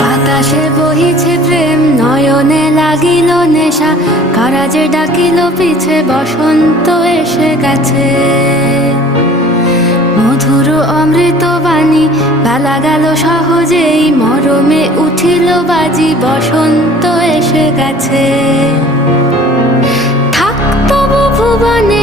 বাতাসে বহিছে প্রেম, নয়নে লাগিল নেশা, কারাজে ডাকিল পিছে, বসন্ত এসে গেছে। মধুর অমৃত বাণী, বেলা গেল সহজেই, মরমে উঠিল বাজি, বসন্ত এসে গেছে। থাক তবু ভুবনে